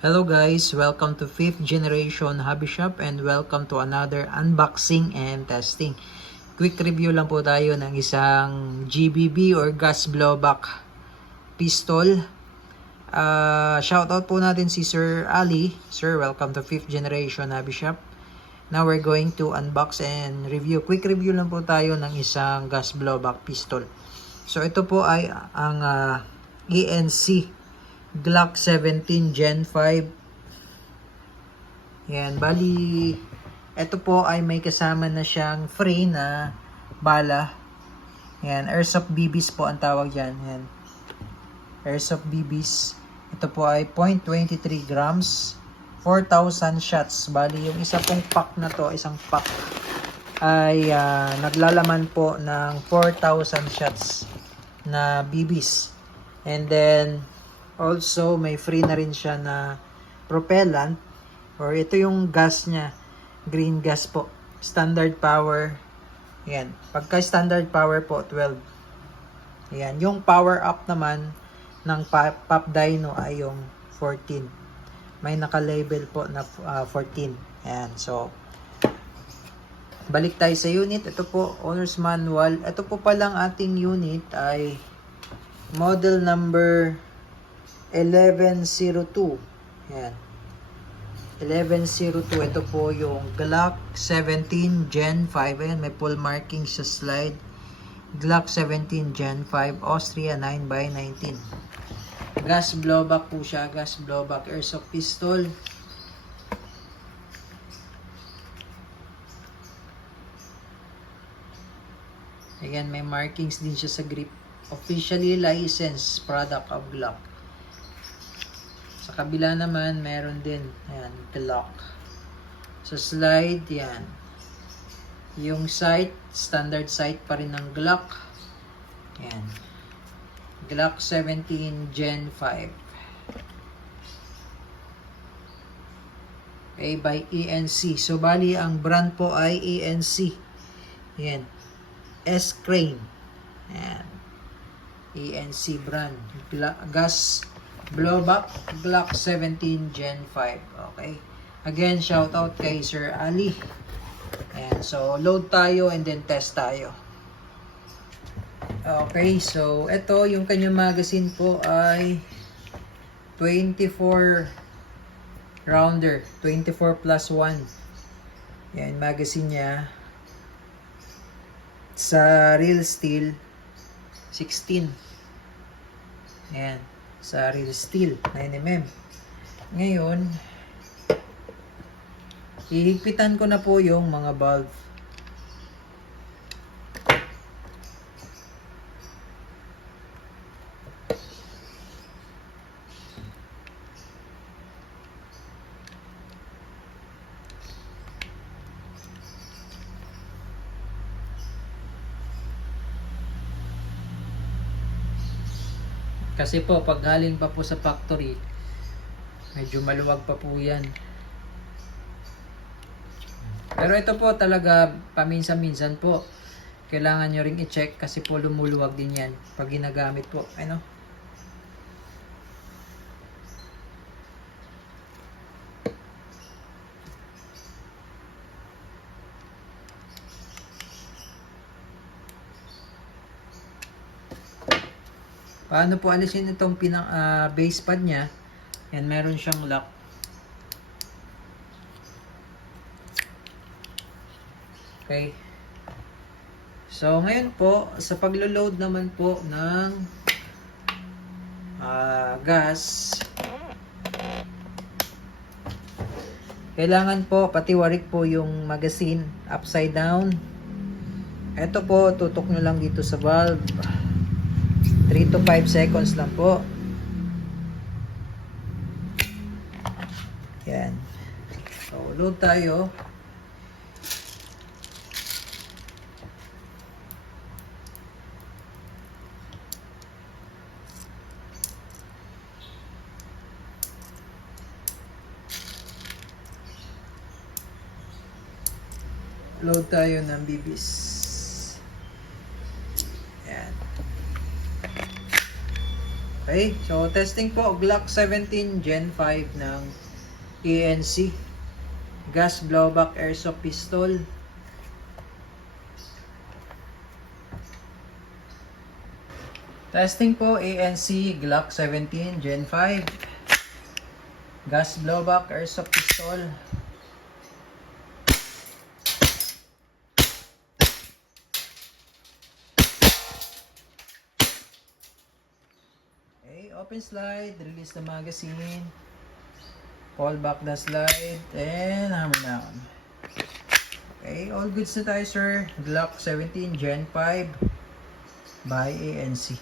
Hello guys, welcome to 5th generation hobby shop and welcome to another unboxing and testing. Quick review lang po tayo ng isang GBB or gas blowback pistol. Shoutout po natin si Sir Ali. Sir, welcome to 5th generation hobby shop. Now we're going to unbox and review. Quick review lang po tayo ng isang gas blowback pistol. So ito po ay ang ENC Glock 17 Gen 5. Yan, bali ito po ay may kasama na siyang free na bala. Yan, airsoft BBs po ang tawag diyan. Yan. Airsoft BBs. Ito po ay 0.23 grams, 4,000 shots. Bali yung isa pong pack na to, isang pack ay naglalaman po ng 4,000 shots na BBs. And then also, may free na rin siya na propellant or ito yung gas niya, green gas po, standard power. Yan, pagka standard power po 12. Yan, yung power up naman ng pop dyno ay yung 14. May naka-label po na 14. Yan, so balik tayo sa unit. Ito po, owner's manual. Ito po palang ating unit ay model number 1102. Yan. 1102. Ito po yung Glock 17 Gen 5. Ayan, may full marking sa slide. Glock 17 Gen 5 Austria 9x19. Gas blowback po siya. Gas blowback airsoft pistol. Ayan, may markings din siya sa grip. Officially licensed product of Glock. Sa kabila naman, meron din. Ayan, Glock. Sa slide, yan. Yung sight, standard sight pa rin ng Glock. Ayan. Glock 17 Gen 5. Okay, by ENC. So, bali, ang brand po ay ENC. Ayan. S-Crane. Ayan. ENC brand. Gas blowback Glock 17 Gen 5. Okay. Again, shout out kay Sir Ali. Ayan. So, load tayo and then test tayo. Okay. So, ito yung kanyang magazine po ay 24 rounder. 24 plus 1. Ayan, magazine niya. Sa real steel, 16. Ayan. Sa real steel 9mm. Ngayon hihigpitan ko na po yung mga valve. Kasi po, pag galing pa po sa factory, medyo maluwag pa po yan. Pero ito po talaga, paminsan-minsan po, kailangan nyo ring i-check kasi po lumuluwag din yan pag ginagamit po. Ano? Paano po alisin itong base pad niya? Yan, meron siyang lock. Okay. So, ngayon po, sa paglo-load naman po ng gas, kailangan po patiwarik po yung magazine upside down. Ito po, tutok nyo lang dito sa valve. 3 to 5 seconds lang po. Yan. So, load tayo. Load tayo ng BBs. Yan. Okay, so testing po Glock 17 Gen 5 ng ANC. Gas blowback airsoft pistol. Testing po ANC Glock 17 Gen 5. Gas blowback airsoft pistol. Okay, open slide, release the magazine, pull back the slide, and hammer down. Okay, all goods na tayo sir. Glock 17 Gen 5 by ANC.